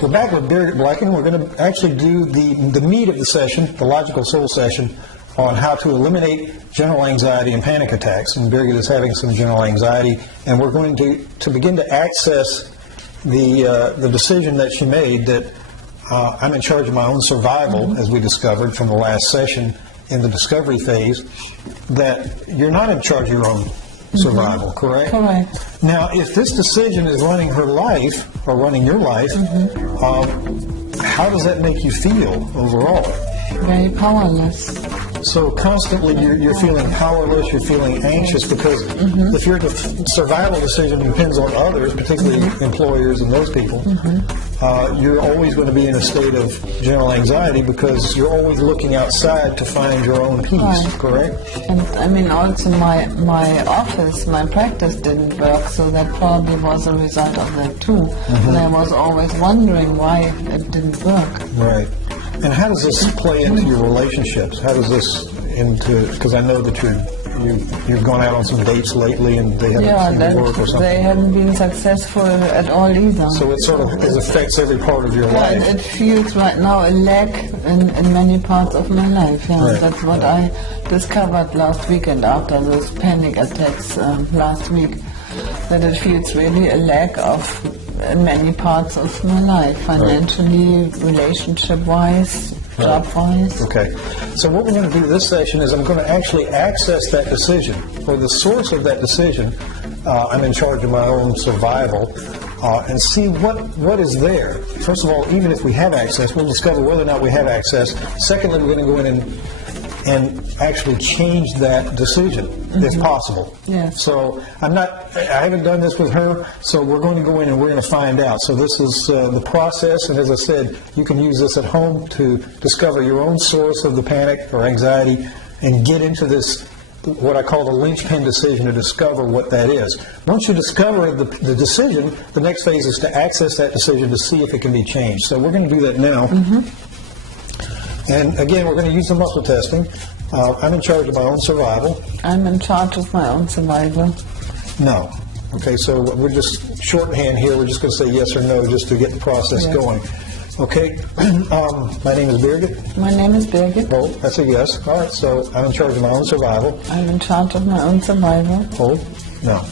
We're back with Birgit Blacken. We're going to actually do the meat of the session, the Logical Soul session, on how to eliminate general anxiety and panic attacks. And Birgit is having some general anxiety, and we're going to begin to access the decision that she made that I'm in charge of my own survival, as we discovered from the last session in the discovery phase, that you're not in charge of your own survival, correct? Correct. Now, if this decision is running her life, or running your life, how does that make you feel overall? Very powerless. So constantly you're feeling powerless, you're feeling anxious, because if your survival decision depends on others, particularly employers and those people, you're always going to be in a state of general anxiety because you're always looking outside to find your own peace, correct? And I mean, also my office, my practice didn't work, so that probably was a result of that too. And I was always wondering why it didn't work. Right. And how does this play into your relationships? How does this because I know that you've gone out on some dates lately and they haven't seemed to work or something. They haven't been successful at all either. So it sort of affects every part of your life. It feels right now a lack in many parts of my life. Yeah, right. That's what I discovered last weekend after those panic attacks last week, that it feels really a lack of in many parts of my life, financially, relationship-wise, job-wise. Okay. So what we're going to do this session is I'm going to actually access that decision, or the source of that decision. I'm in charge of my own survival, and see what is there. First of all, even if we have access, we'll discover whether or not we have access. Secondly, we're going to go in and actually change that decision, if possible. Yes. So I haven't done this with her, so we're going to go in and we're going to find out. So this is the process, and as I said, you can use this at home to discover your own source of the panic or anxiety and get into this, what I call the linchpin decision, to discover what that is. Once you discover the decision, the next phase is to access that decision to see if it can be changed. So we're going to do that now. And again, we're going to use the muscle testing. I'm in charge of my own survival. I'm in charge of my own survival. No. Okay, so we're just shorthand here. We're just going to say yes or no just to get the process going. Okay, my name is Birgit. My name is Birgit. Oh, that's a yes. All right, so I'm in charge of my own survival. I'm in charge of my own survival. Hold. No.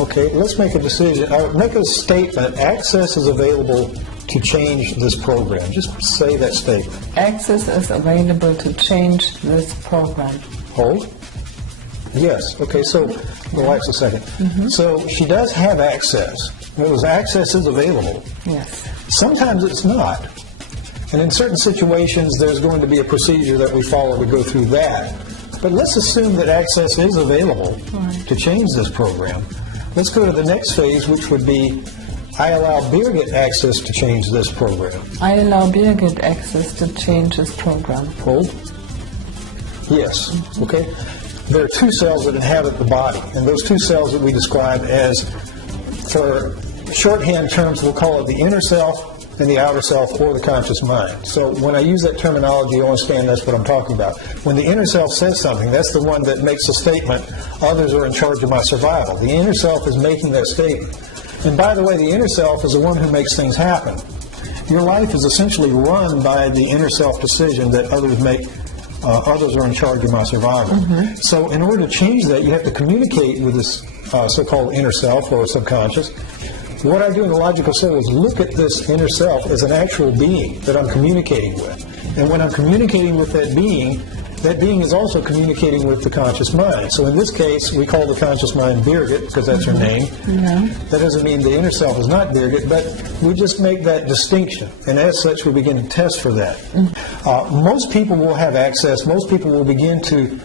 Okay, let's make a decision. Make a statement. Access is available to change this program. Just say that statement. Access is available to change this program. Hold. Yes. Okay, so relax a second. So she does have access. In other words, access is available. Yes. Sometimes it's not. And in certain situations, there's going to be a procedure that we follow to go through that. But let's assume that access is available to change this program. Let's go to the next phase, which would be, I allow Birgit access to change this program. I allow Birgit access to change this program. Hold. Yes. Okay. There are two cells that inhabit the body, and those two cells that we describe as, for shorthand terms, we'll call it the inner self and the outer self, or the conscious mind. So when I use that terminology, you understand that's what I'm talking about. When the inner self says something, that's the one that makes a statement, others are in charge of my survival. The inner self is making that statement. And by the way, the inner self is the one who makes things happen. Your life is essentially run by the inner self decision that others make. Others are in charge of my survival. So in order to change that, you have to communicate with this so-called inner self or subconscious. What I do in the Logical Soul is look at this inner self as an actual being that I'm communicating with. And when I'm communicating with that being is also communicating with the conscious mind. So in this case, we call the conscious mind Birgit, because that's her name. That doesn't mean the inner self is not Birgit, but we just make that distinction. And as such, we begin to test for that. Most people will have access. Most people will begin to,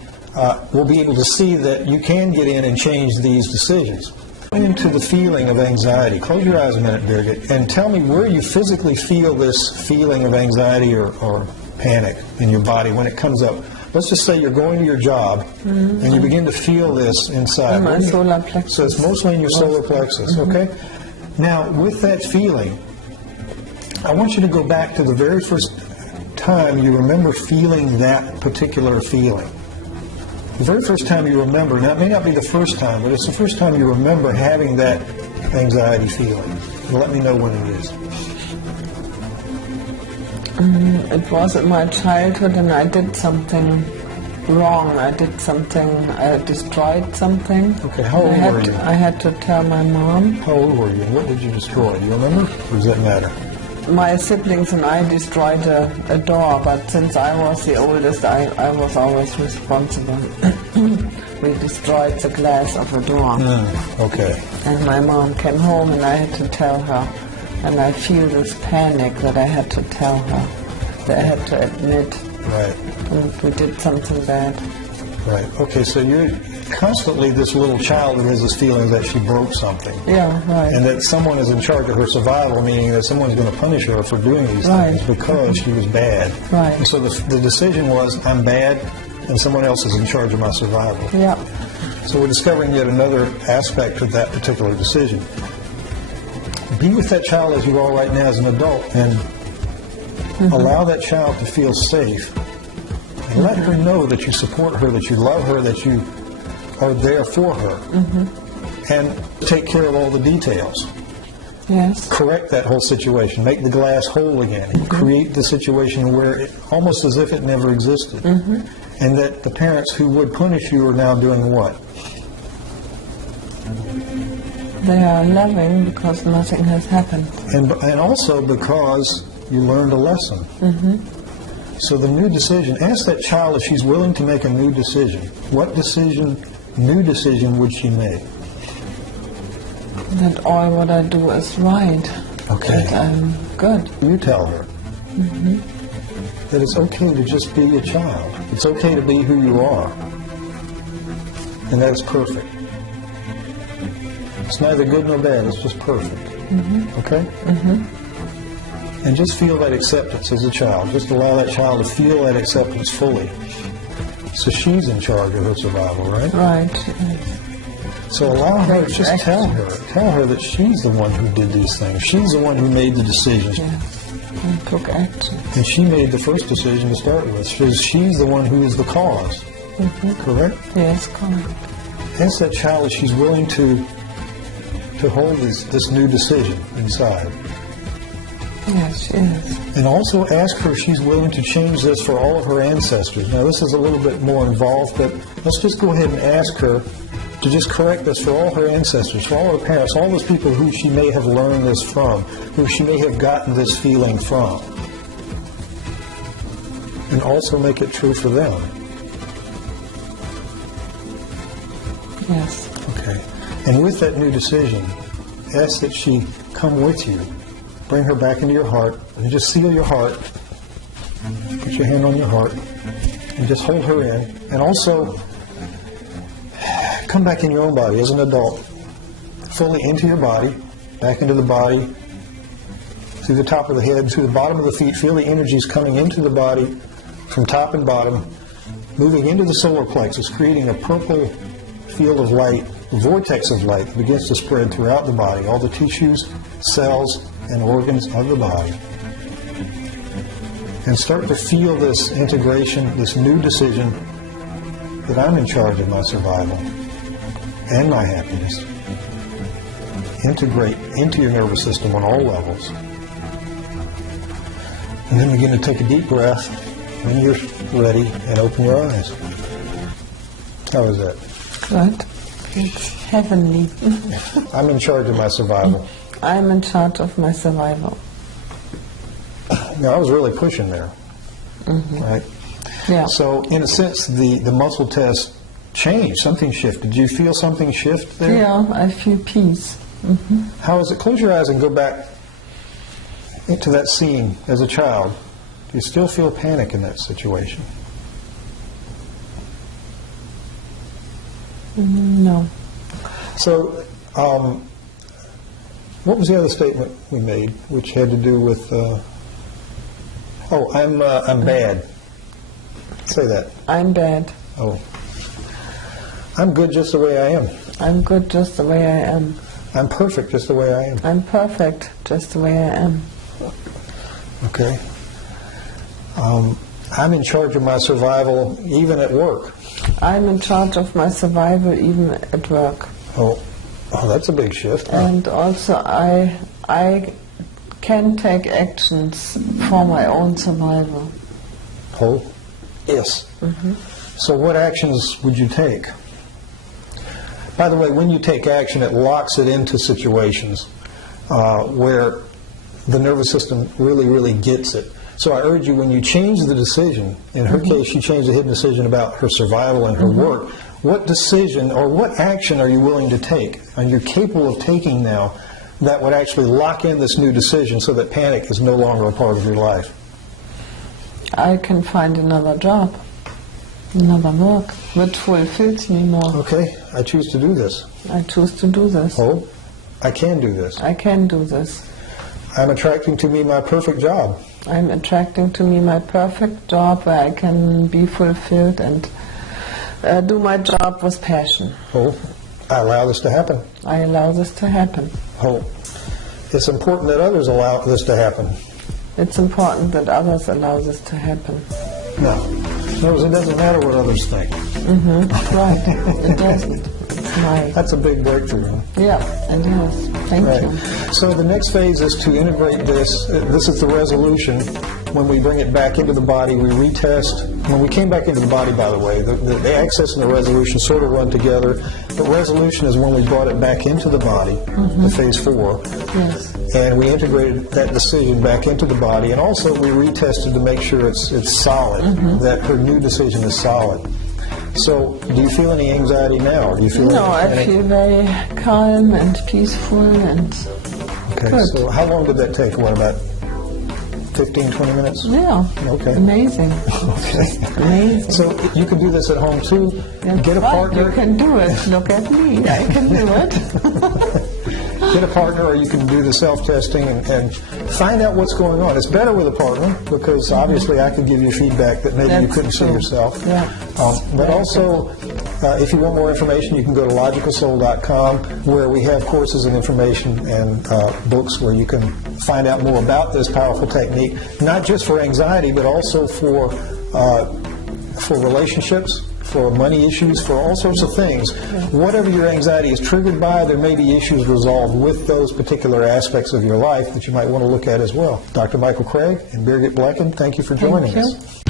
will be able to see that you can get in and change these decisions. Into the feeling of anxiety. Close your eyes a minute, Birgit, and tell me where you physically feel this feeling of anxiety or panic in your body when it comes up. Let's just say you're going to your job and you begin to feel this inside. In my solar plexus. So it's mostly in your solar plexus, okay? Now, with that feeling, I want you to go back to the very first time you remember feeling that particular feeling. The very first time you remember, now it may not be the first time, but it's the first time you remember having that anxiety feeling. Let me know when it is. It was in my childhood, and I did something wrong. I destroyed something. Okay, how old were you? I had to tell my mom. How old were you? What did you destroy? Do you remember? Or does that matter? My siblings and I destroyed a door, but since I was the oldest, I was always responsible. We destroyed the glass of a door. Okay. And my mom came home, and I had to tell her. And I feel this panic that I had to tell her, that I had to admit. Right. We did something bad. Right. Okay, so you're constantly this little child that has this feeling that she broke something. Yeah, right. And that someone is in charge of her survival, meaning that someone's going to punish her for doing these things because she was bad. Right. And so the decision was, I'm bad, and someone else is in charge of my survival. Yeah. So we're discovering yet another aspect of that particular decision. Be with that child as you are right now as an adult, and allow that child to feel safe. And let her know that you support her, that you love her, that you are there for her. And take care of all the details. Yes. Correct that whole situation. Make the glass whole again. Create the situation where it, almost as if it never existed. And that the parents who would punish you are now doing what? They are loving because nothing has happened. And also because you learned a lesson. So the new decision, ask that child if she's willing to make a new decision. What new decision would she make? That all what I do is right. Okay. That I'm good. You tell her that it's okay to just be a child. It's okay to be who you are. And that's perfect. It's neither good nor bad, it's just perfect. Okay? And just feel that acceptance as a child. Just allow that child to feel that acceptance fully. So she's in charge of her survival, right? Right. So allow her, just tell her that she's the one who did these things. She's the one who made the decisions. And took action. And she made the first decision to start with. She's the one who is the cause. Correct? Yes, correct. Ask that child if she's willing to hold this new decision inside. Yes, she is. And also ask her if she's willing to change this for all of her ancestors. Now, this is a little bit more involved, but let's just go ahead and ask her to just correct this for all her ancestors, for all her parents, all those people who she may have learned this from, who she may have gotten this feeling from. And also make it true for them. Yes. Okay. And with that new decision, ask that she come with you. Bring her back into your heart, and just seal your heart. Put your hand on your heart, and just hold her in. And also, come back in your own body as an adult, fully into your body, back into the body, through the top of the head, through the bottom of the feet. Feel the energies coming into the body from top and bottom, moving into the solar plexus, creating a purple field of light, a vortex of light that begins to spread throughout the body, all the tissues, cells, and organs of the body. And start to feel this integration, this new decision that I'm in charge of my survival and my happiness. Integrate into your nervous system on all levels. And then begin to take a deep breath when you're ready and open your eyes. How is that? Good. It's heavenly. I'm in charge of my survival. I'm in charge of my survival. Now, I was really pushing there. Right? Yeah. So, in a sense, the muscle test changed. Something shifted. Did you feel something shift there? Yeah, I feel peace. How is it? Close your eyes and go back into that scene as a child. Do you still feel panic in that situation? No. So, what was the other statement we made, which had to do with? I'm bad. Say that. I'm bad. Oh, I'm good just the way I am. I'm good just the way I am. I'm perfect just the way I am. I'm perfect just the way I am. Okay. I'm in charge of my survival even at work. I'm in charge of my survival even at work. Oh, that's a big shift. And also I can take actions for my own survival. Oh, yes. So what actions would you take? By the way, when you take action, it locks it into situations where the nervous system really, really gets it. So I urge you, when you change the decision, in her case, she changed the hidden decision about her survival and her work, what decision or what action are you willing to take, and you're capable of taking now, that would actually lock in this new decision so that panic is no longer a part of your life? I can find another job, another work that fulfills me more. Okay, I choose to do this. I choose to do this. Oh, I can do this. I can do this. I'm attracting to me my perfect job. I'm attracting to me my perfect job where I can be fulfilled and do my job with passion. Oh, I allow this to happen. I allow this to happen. Oh, it's important that others allow this to happen. It's important that others allow this to happen. No. No, it doesn't matter what others think. Right. It doesn't. It's my... That's a big breakthrough. Yeah, it is. Thank you. So the next phase is to integrate this. This is the resolution. When we bring it back into the body, we retest. When we came back into the body, by the way, the access and the resolution sort of run together. The resolution is when we brought it back into the body, the phase 4. Yes. And we integrated that decision back into the body. And also we retested to make sure it's solid, that her new decision is solid. So, do you feel any anxiety now? Or do you feel No, I feel very calm and peaceful and Okay, good. so how long did that take? What, about 15, 20 minutes? Yeah. Okay. Amazing. Okay. Amazing. So you can do this at home too. Get a Right, partner. you can do it. Look at me. I can do it. Get a partner, or you can do the self-testing and find out what's going on. It's better with a partner because obviously I could give you feedback that maybe you That's couldn't see true. yourself. Yeah. But also, if you want more information, you can go to logicalsoul.com, where we have courses and information and books where you can find out more about this powerful technique, not just for anxiety, but also for relationships, for money issues, for all sorts of things. Whatever your anxiety is triggered by, there may be issues resolved with those particular aspects of your life that you might want to look at as well. Dr. Michael Craig and Birgit Blecken, thank you for joining us.